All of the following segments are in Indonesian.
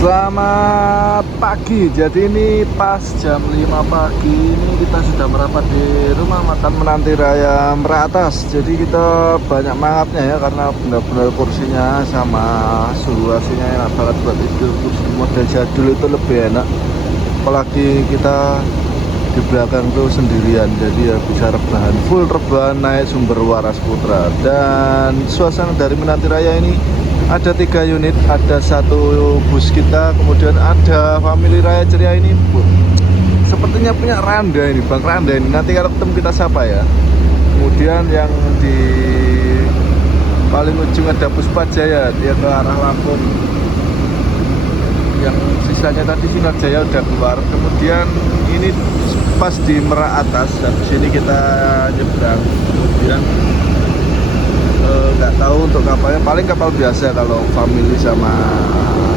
Selamat pagi. Jadi ini pas jam 5 pagi ini kita sudah merapat di rumah makan Menanti Raya Meratas. Jadi kita banyak mangapnya ya karena benar-benar kursinya sama suhu AC-nya enak banget buat tidur. Kursi model jadul itu lebih enak. Apalagi kita di belakang tuh sendirian, jadi ya bisa rebahan, full rebahan naik Sumber Waras Putra. Dan suasana dari Menanti Raya ini ada 3 unit, ada 1 bus kita, kemudian ada Family Raya Ceria ini sepertinya punya Randa ini, Bang Randa ini. Nanti kalau ketemu kita sapa ya. Kemudian yang di paling ujung ada Puspa Jaya, dia ke arah Lampung. Yang sisanya tadi Sinar Jaya udah keluar. Kemudian ini pas di Merak atas, habis ini kita nyebrang. Kemudian nggak tahu untuk kapalnya, paling kapal biasa kalau Family sama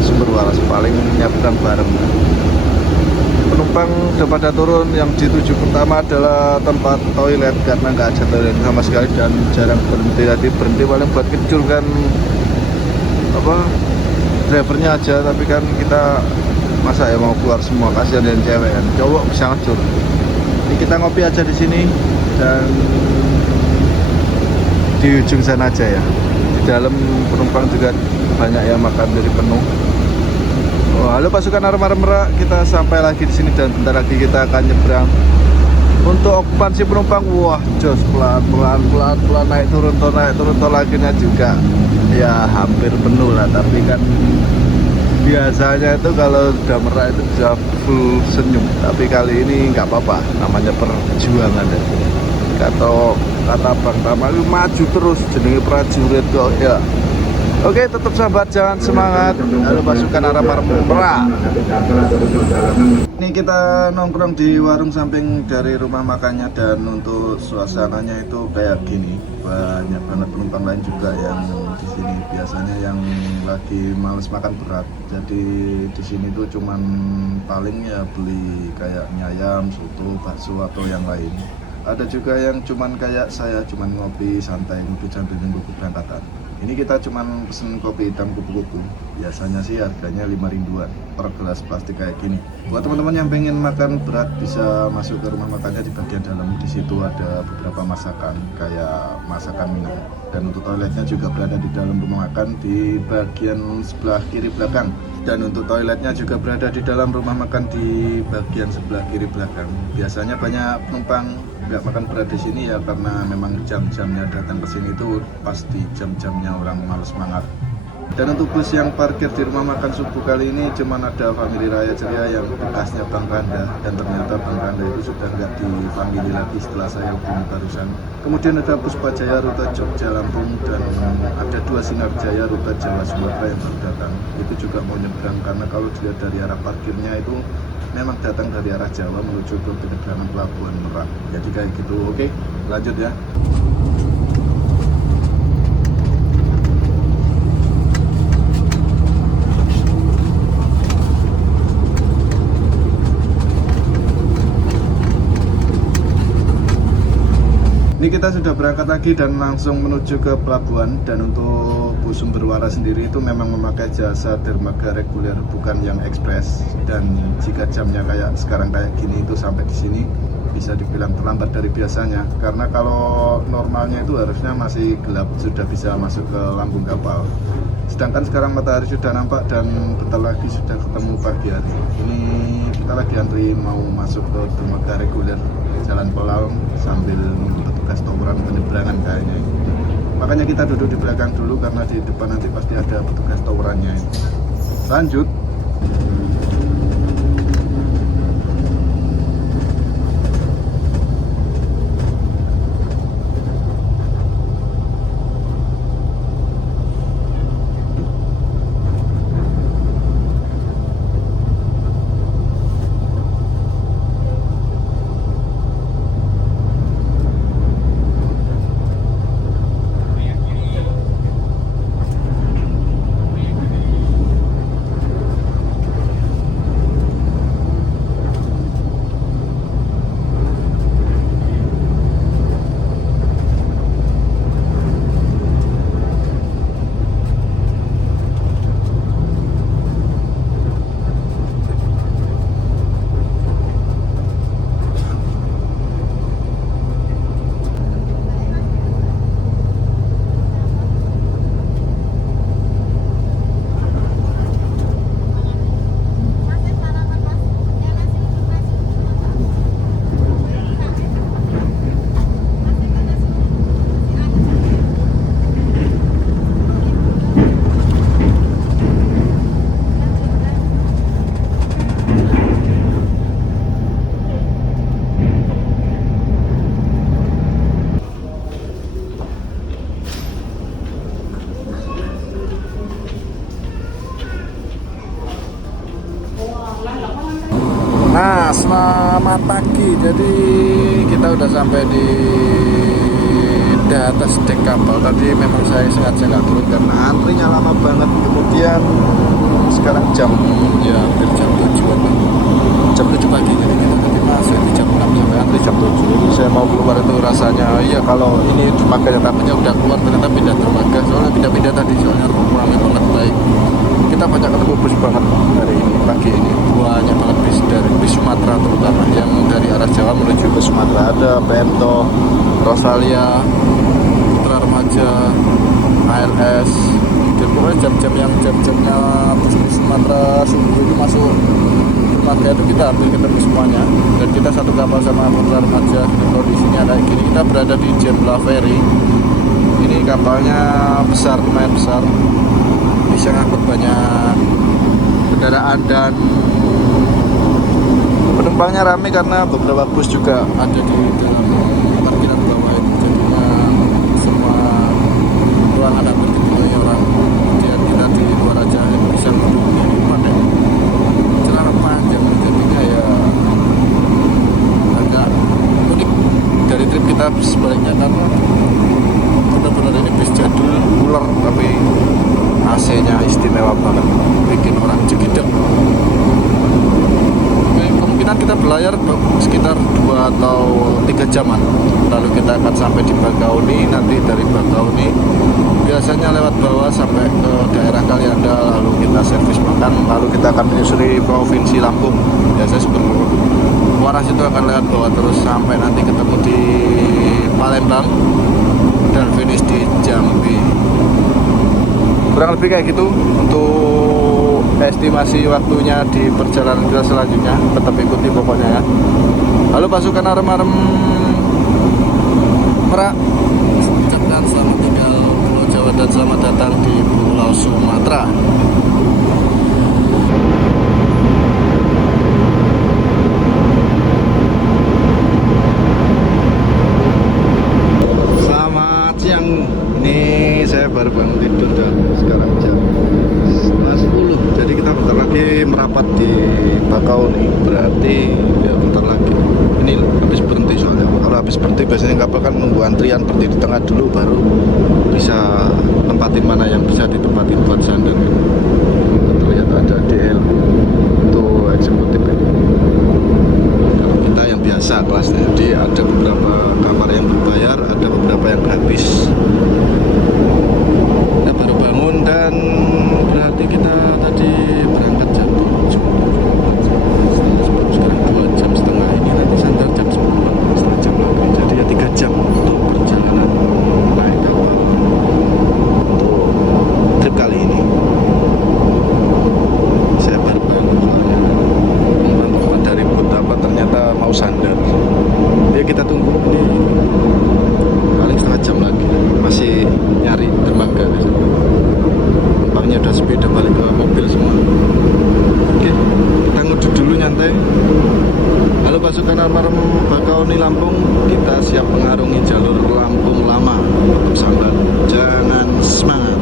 Sumber Waras paling nyebrang bareng. Penumpang udah pada turun. Yang dituju pertama adalah tempat toilet karena nggak ada toilet sama sekali dan jarang berhenti. Tadi berhenti paling buat kecurkan apa drivernya aja, tapi kan kita masa ya mau keluar semua, kasihan dan cewek kan, cowok bisa ngecur. Ini kita ngopi aja di sini dan di ujung sana aja ya. Di dalam penumpang juga banyak yang makan dari penuh. Oh, halo pasukan Armada Merak, kita sampai lagi di sini dan bentar lagi kita akan nyebrang. Untuk okupansi penumpang, wah jos, pelan naik turun tol laginya juga ya hampir penuh lah. Tapi kan biasanya itu kalau udah Merak itu bisa full senyum, tapi kali ini nggak apa-apa, namanya perjuangan ya. Kata Bang Tama itu maju terus, jenenge prajurit kok ya. Oke, tetap sahabat, jangan semangat. Halo pasukan Armada Merak. Ini kita nongkrong di warung samping dari rumah makannya, dan untuk suasananya itu kayak gini. Banyak banget penumpang lain juga yang di sini. Biasanya yang lagi males makan berat. Jadi di sini tuh cuman paling ya beli kayak mie ayam, soto, bakso atau yang lain. Ada juga yang cuman kayak saya, cuman ngopi santai, ngopi sambil nunggu keberangkatan. Ini kita cuman pesen kopi hitam kupu-kupu. Biasanya sih harganya 5 ribuan per gelas plastik kayak gini. Buat teman-teman yang pengen makan berat bisa masuk ke rumah makannya di bagian dalam. Di situ ada beberapa masakan kayak masakan Minang. Dan untuk toiletnya juga berada di dalam rumah makan di bagian sebelah kiri belakang. Dan untuk toiletnya juga berada di dalam rumah makan di bagian sebelah kiri belakang. Biasanya banyak penumpang nggak makan berat di sini ya karena memang jam-jamnya datang ke sini itu pasti jam-jamnya orang males semangat. Dan untuk bus yang parkir di rumah makan subuh kali ini cuma ada Family Raya Ceria yang bekasnya Bang Randa, dan ternyata Bang Randa itu sudah nggak di Family lagi setelah saya hubungi barusan. Kemudian ada Puspa Jaya rute Jogja Lampung, dan ada 2 Sinar Jaya rute Jawa Sumatera yang baru datang. Itu juga mau nyebrang karena kalau dilihat dari arah parkirnya itu memang datang dari arah Jawa menuju ke penyeberangan Pelabuhan Merak. Jadi kayak gitu. Oke, lanjut ya. Ini kita sudah berangkat lagi dan langsung menuju ke pelabuhan. Dan untuk bus Sumber Waras sendiri itu memang memakai jasa dermaga reguler, bukan yang ekspres. Dan jika jamnya kayak sekarang kayak gini itu sampai di sini bisa dibilang terlambat dari biasanya. Karena kalau normalnya itu harusnya masih gelap, sudah bisa masuk ke lambung kapal. Sedangkan sekarang matahari sudah nampak dan bentar lagi sudah ketemu pagi hari. Ini kita lagi antri mau masuk ke dermaga reguler Jalan Pelang sambil nunggu petugas tawuran penyeberangan kayaknya. Makanya kita duduk di belakang dulu karena di depan nanti pasti ada petugas tawurannya. Lanjut. Selamat pagi. Jadi kita udah sampai di atas dek kapal. Tadi memang saya sengaja nggak turun karena antrinya lama banget. Kemudian sekarang hampir jam 7 jam 7 pagi. Jadi kita tadi masih di jam 6 sampai antri jam 7. Jadi saya mau keluar itu rasanya ya kalau ini dermaganya takutnya udah keluar, ternyata pindah dermaga. Soalnya pindah-pindah tadi soalnya ramai banget. Baik, kita banyak ketemu bus banget hari ini, pagi ini banyak banget bis Sumatera, terutama yang dari arah Jawa menuju ke Sumatera. Ada Pemto, Rosalia, Putra Remaja, ALS. Dan pokoknya jam-jamnya bus Sumatera Subuh itu masuk dermaga itu kita hampir ketemu semuanya. Dan kita satu kapal sama Putra Remaja. Dan kondisinya kayak gini, kita berada di Jembla Ferry. Ini kapalnya besar, lumayan besar, bisa ngangkut banyak kendaraan dan penumpangnya ramai karena beberapa bus juga ada di dalam parkiran bawah ini. Jadinya semua ruangan hampir dipenuhi orang. Kemudian kita di luar aja bisa duduk pakai celana panjang, jadinya ya agak unik dari trip kita sebaliknya karena benar-benar ini bis jadul ular tapi AC-nya istimewa banget, bikin orang cekidek. Kemungkinan kita berlayar sekitar 2 atau 3 jaman. Lalu kita akan sampai di Bakauni. Nanti dari Bakauni biasanya lewat bawah sampai ke daerah Kalianda. Lalu kita servis makan. Lalu kita akan menyusuri Provinsi Lampung. Biasanya seperti itu. Waras itu akan lewat bawah terus sampai nanti ketemu di Palembang dan finish di Jambi. Kurang lebih kayak gitu untuk estimasi waktunya di perjalanan kita selanjutnya. Tetap ikuti pokoknya ya. Halo pasukan arem-arem Merak, ucapkan selamat tinggal Pulau Jawa dan selamat datang di Pulau Sumatera. Selamat siang. Ini saya baru bangun tidur dan sekarang jam 10. Jadi kita bentar lagi merapat di Bakauni. Berarti ya bentar lagi. Ini habis berhenti soalnya. Kalau habis berhenti biasanya kapal kan nunggu antrian berdiri di tengah dulu baru bisa tempatin mana yang bisa ditempatin buat sandar. Terlihat ada DL untuk eksekutif ini. Kalau kita yang biasa kelasnya. Jadi ada beberapa kamar yang berbayar, ada beberapa yang gratis. Kita baru bangun dan berarti kita tadi berangkat jam 7. Sekarang 2 jam setengah, ini nanti sandar jam 10, setengah jam lagi. Jadi ya 3 jam untuk perjalanan naik kapal untuk trip kali ini. Saya baru bangun soalnya teman-teman dari Butapa ternyata mau sandar. Ya kita tunggu, ini paling setengah jam lagi. Masih nyari dermaga. Penumpangnya udah sepi, udah balik ke mobil semua. Oke, kita ngudut dulu nyantai. Halo pasukan arem-arem Bakauni Lampung, kita siap mengarungi jalur Lampung Lama. Tetap sabar, jangan semangat.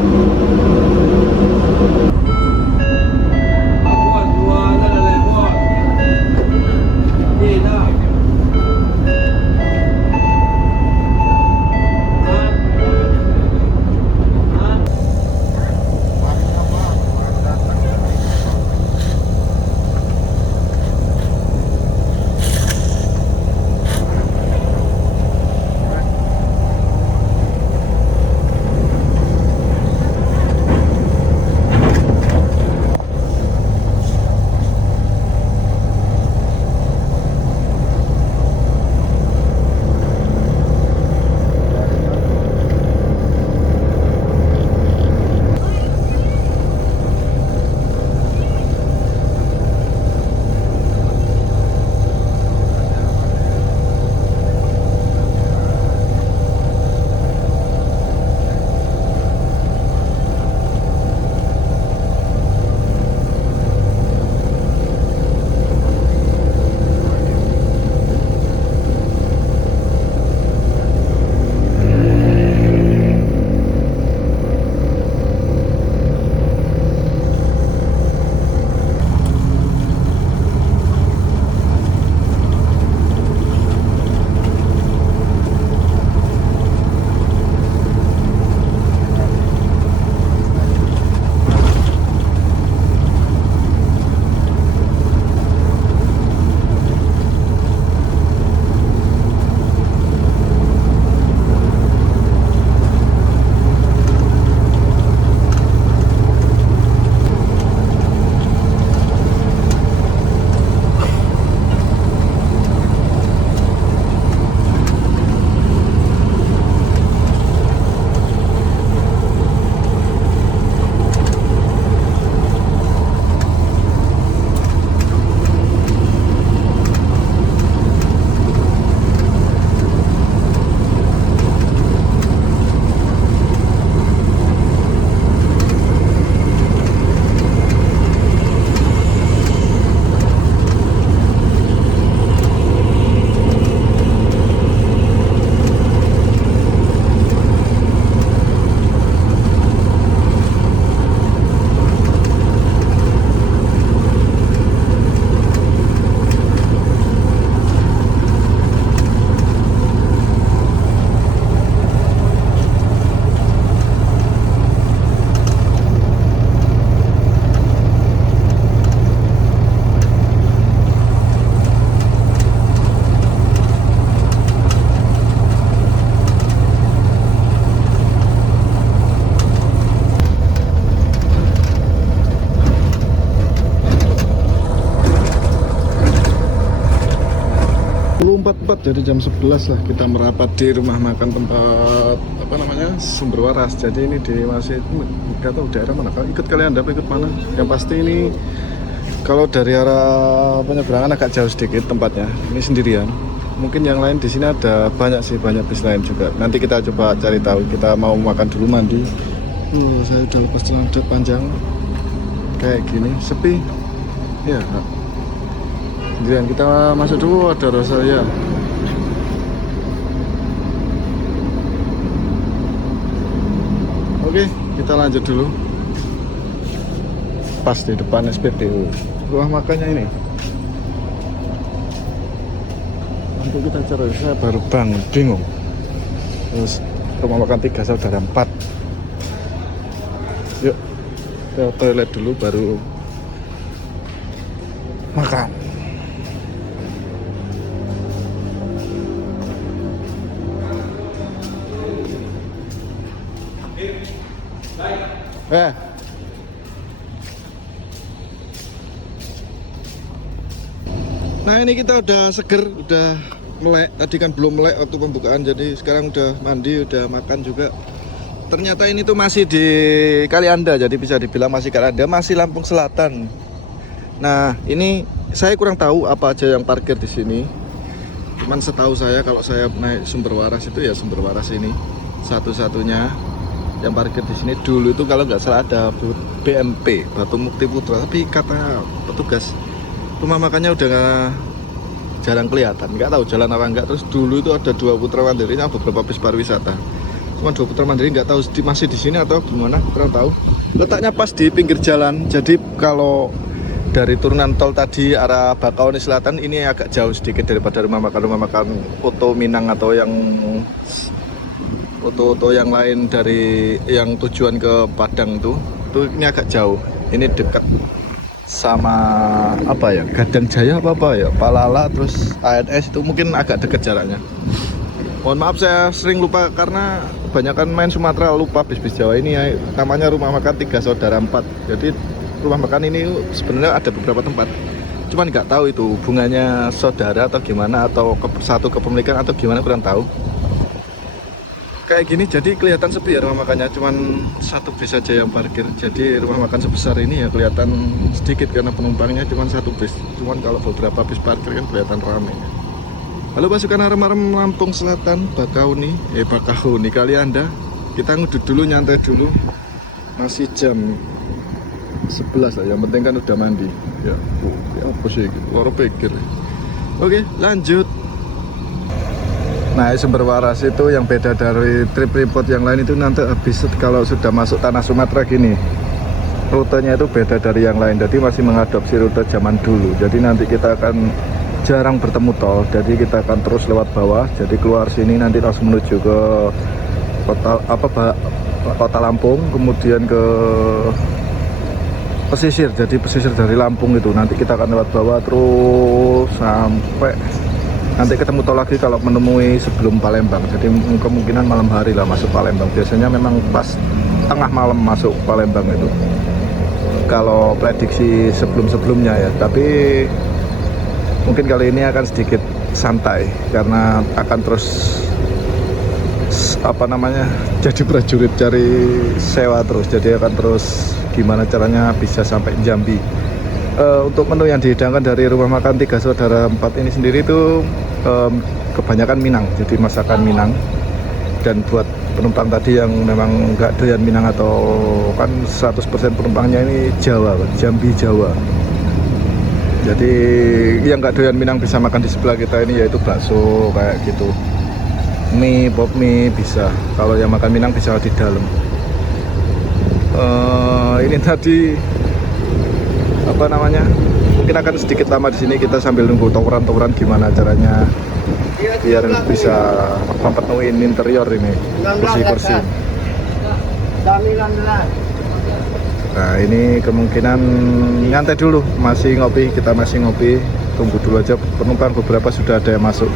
10.44, jadi jam 11 lah kita merapat di rumah makan tempat apa namanya, Sumber Waras. Jadi ini di masih nggak tahu daerah mana. Kalau ikut kalian apa ikut mana? Yang pasti ini kalau dari arah penyeberangan agak jauh sedikit tempatnya. Ini sendirian. Mungkin yang lain di sini ada banyak sih, banyak bis lain juga. Nanti kita coba cari tahu. Kita mau makan dulu, mandi. Saya udah lepas celana panjang kayak gini, sepi. Ya. Sendirian, kita masuk dulu, ada Rosalia. Oke, kita lanjut dulu. Pas di depan SPBU, rumah makannya ini. Untuk kita cari, saya baru bangun, bingung. Terus rumah makan 3 saudara 4. Yuk, ke toilet dulu baru makan. Nah ini kita udah seger, udah melek. Tadi kan belum melek waktu pembukaan, jadi sekarang udah mandi, udah makan juga. Ternyata ini tuh masih di Kalianda, jadi bisa dibilang masih Kalianda, masih Lampung Selatan. Nah ini saya kurang tahu apa aja yang parkir di sini. Cuman setahu saya kalau saya naik Sumber Waras itu ya Sumber Waras ini satu-satunya yang parkir di sini. Dulu itu kalau nggak salah ada BMP Batu Mukti Putra, tapi kata petugas rumah makannya udah jarang kelihatan, nggak tahu jalan apa enggak. Terus dulu itu ada 2 Putra Mandiri sama beberapa bis pariwisata. Cuma 2 Putra Mandiri nggak tahu masih di sini atau gimana, kurang tahu. Letaknya pas di pinggir jalan, jadi kalau dari turunan tol tadi arah Bakauni Selatan ini agak jauh sedikit daripada rumah makan Oto Minang atau yang Oto yang lain dari yang tujuan ke Padang itu ini agak jauh. Ini dekat sama apa ya, Gadang Jaya apa ya, Palala, terus ANS itu mungkin agak dekat jaraknya. Mohon maaf saya sering lupa karena kebanyakan main Sumatera, lupa bis-bis Jawa. Ini ya, namanya rumah makan 3 saudara 4. Jadi rumah makan ini sebenarnya ada beberapa tempat, cuman nggak tahu itu hubungannya saudara atau gimana, atau satu kepemilikan atau gimana, kurang tahu. Kayak gini jadi kelihatan sepi ya rumah makannya, cuman 1 bis saja yang parkir. Jadi rumah makan sebesar ini ya kelihatan sedikit karena penumpangnya cuma 1 bis. Cuman kalau beberapa bis parkir kan kelihatan ramai. Halo pasukan arem-arem Lampung Selatan, Bakauni Kalianda. Kita ngudut dulu, nyantai dulu. Masih jam 11 lah, yang penting kan udah mandi. Ya, apa sih? Loro pikir. Oke, lanjut. Nah, Sumber Waras itu yang beda dari trip report yang lain itu nanti habis kalau sudah masuk tanah Sumatera gini. Rutenya itu beda dari yang lain, jadi masih mengadopsi rute zaman dulu. Jadi nanti kita akan jarang bertemu tol, jadi kita akan terus lewat bawah. Jadi keluar sini nanti langsung menuju ke kota Lampung, kemudian ke pesisir. Jadi pesisir dari Lampung itu nanti kita akan lewat bawah terus sampai nanti ketemu tol lagi kalau menemui sebelum Palembang. Jadi kemungkinan malam hari lah masuk Palembang. Biasanya memang pas tengah malam masuk Palembang itu kalau prediksi sebelum-sebelumnya ya. Tapi mungkin kali ini akan sedikit santai karena akan terus jadi prajurit, cari sewa terus. Jadi akan terus gimana caranya bisa sampai Jambi. Untuk menu yang dihidangkan dari rumah makan 3 saudara 4 ini sendiri itu kebanyakan Minang, jadi masakan Minang. Dan buat penumpang tadi yang memang nggak doyan Minang atau kan 100% penumpangnya ini Jawa, Jambi Jawa. Jadi yang nggak doyan Minang bisa makan di sebelah kita ini, yaitu bakso kayak gitu, mie, pop mie bisa. Kalau yang makan Minang bisa di dalam. Ini tadi mungkin akan sedikit lama di sini, kita sambil nunggu tawuran-tawuran gimana caranya biar bisa memenuhi interior ini, kursi-kursi. Nah ini kemungkinan nyantai dulu, kita masih ngopi, tunggu dulu aja. Penumpang beberapa sudah ada yang masuk,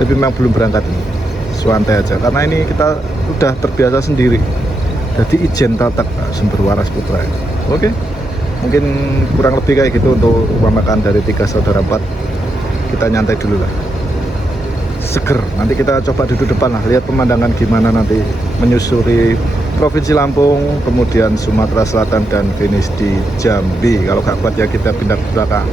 tapi memang belum berangkat, santai aja karena ini kita udah terbiasa sendiri. Jadi Ijen Tatak Sumber Waras Putra. Oke. Mungkin kurang lebih kayak gitu untuk rumah makan dari 3 saudara 4. Kita nyantai dulu lah. seger. Nanti kita coba duduk depan lah, lihat pemandangan gimana nanti menyusuri Provinsi Lampung, kemudian Sumatera Selatan dan finish di Jambi. Kalau gak kuat ya kita pindah ke belakang.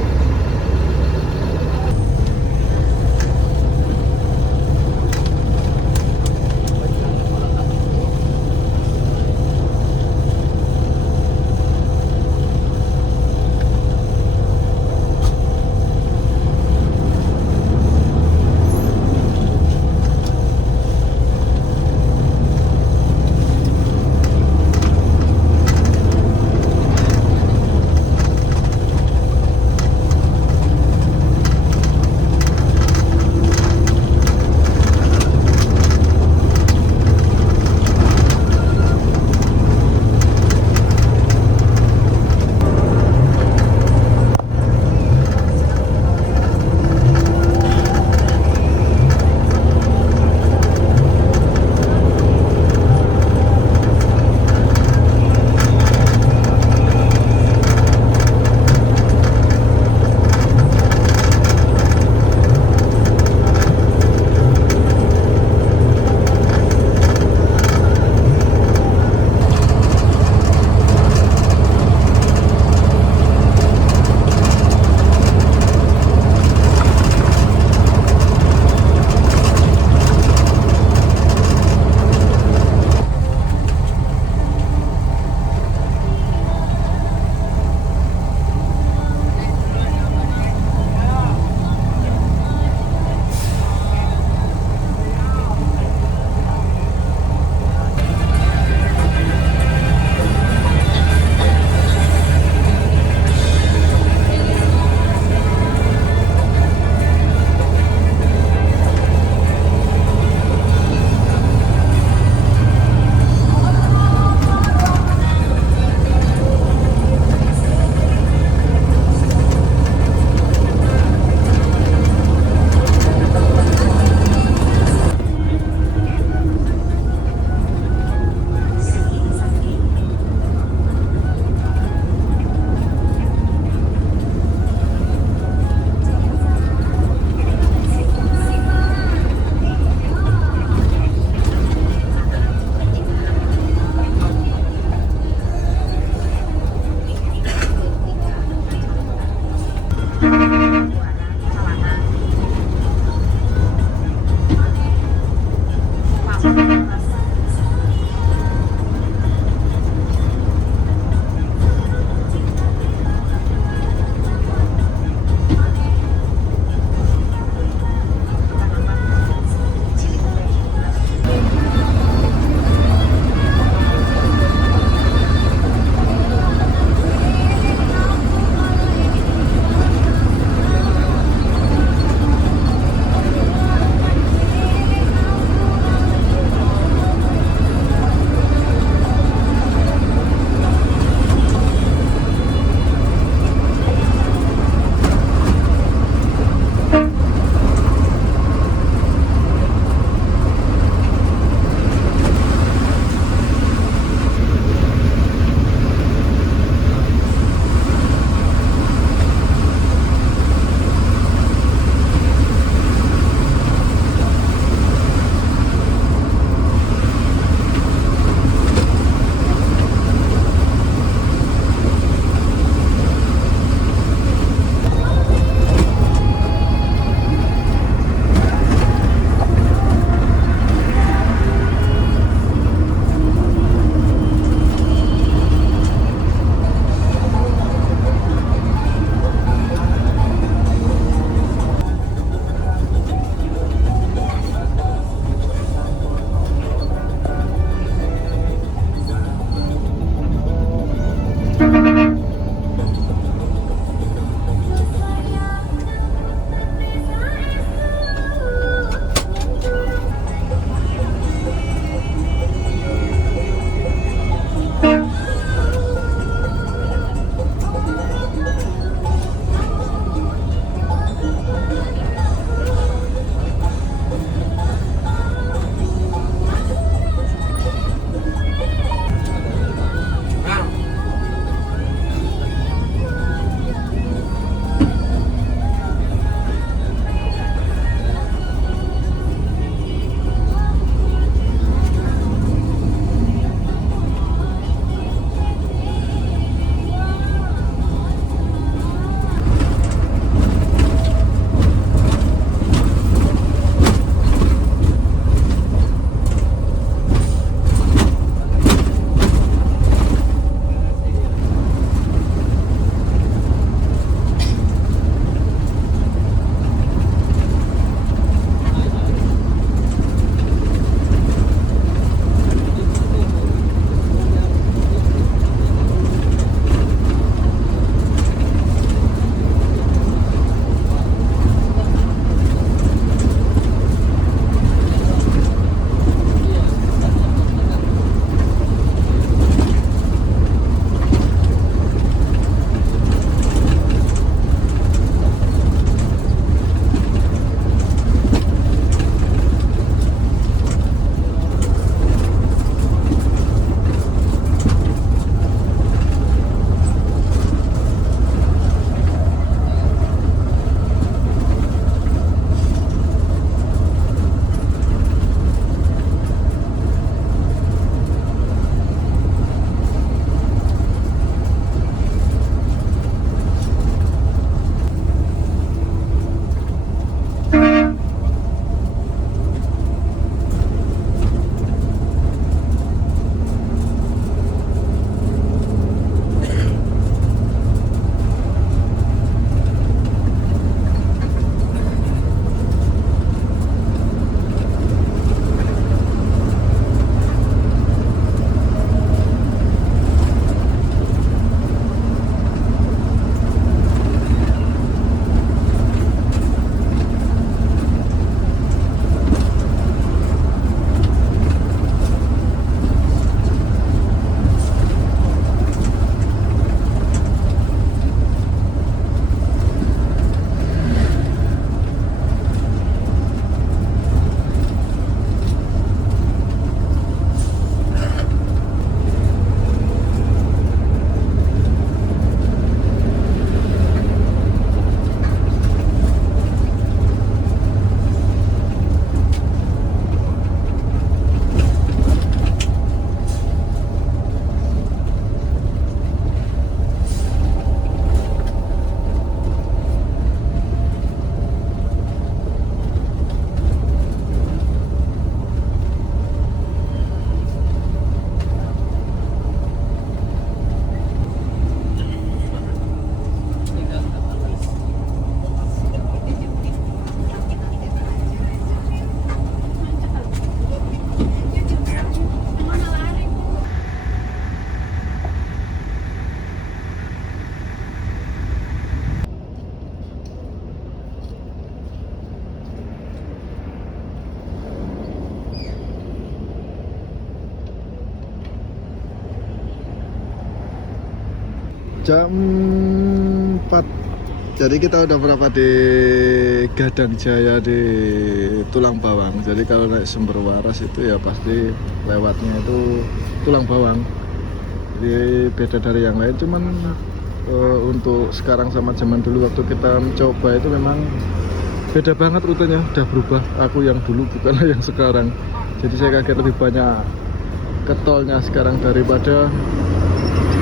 Jam 4. Jadi kita udah berapa di Gadang Jaya di Tulang Bawang. Jadi kalau naik Sumber Waras itu ya pasti lewatnya itu Tulang Bawang. Jadi beda dari yang lain, cuman untuk sekarang sama zaman dulu waktu kita mencoba itu memang beda banget rutenya, udah berubah. Aku yang dulu bukanlah yang sekarang. Jadi saya kaget lebih banyak ke tolnya sekarang daripada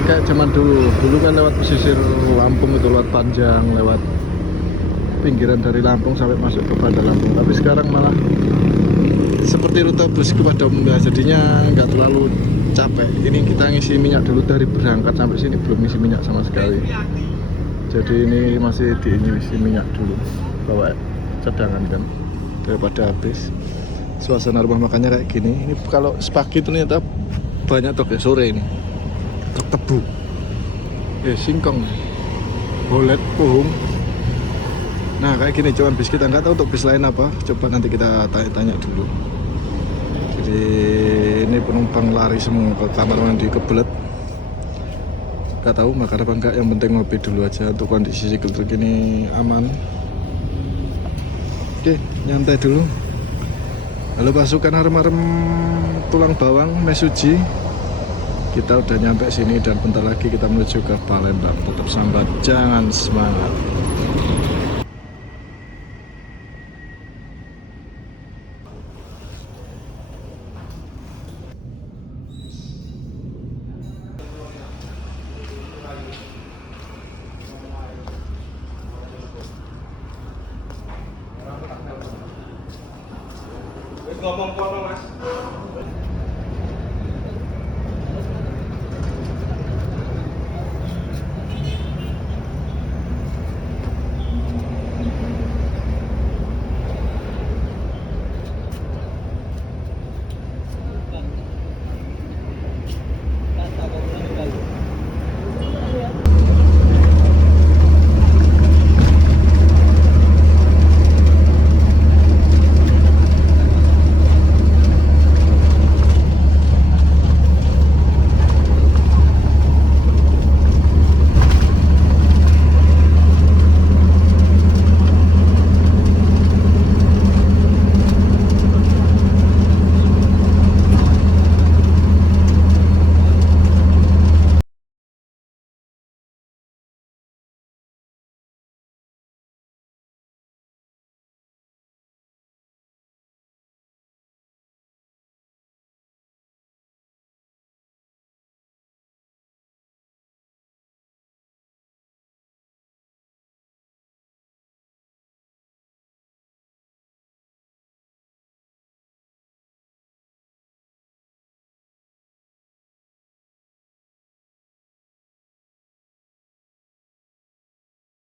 kayak zaman dulu. Dulu kan lewat pesisir Lampung itu, lewat Panjang, lewat pinggiran dari Lampung sampai masuk ke Bandar Lampung. Tapi sekarang malah seperti rute bus kepada umumnya, jadinya nggak terlalu capek. Ini kita ngisi minyak dulu dari berangkat sampai sini belum ngisi minyak sama sekali. Jadi ini masih diisi minyak dulu, bawa cadangan kan, daripada habis. Suasana rumah makannya kayak gini. Ini kalau pagi itu ternyata banyak tok ya, sore ini tok tebu, singkong, bolet, pohong. Nah kayak gini cuman bis kita, nggak tahu untuk bis lain apa, coba nanti kita tanya-tanya dulu. Jadi ini penumpang lari semua ke kamar mandi kebelet, nggak tahu makan apa enggak, yang penting ngopi dulu aja. Untuk kondisi sikil truk ini aman. Oke, nyantai dulu. Halo pasukan arem-arem Tulang Bawang Mesuji, kita udah nyampe sini dan bentar lagi kita menuju ke Palembang. Tetap sambat, jangan semangat. Ngomong-ngomong mas,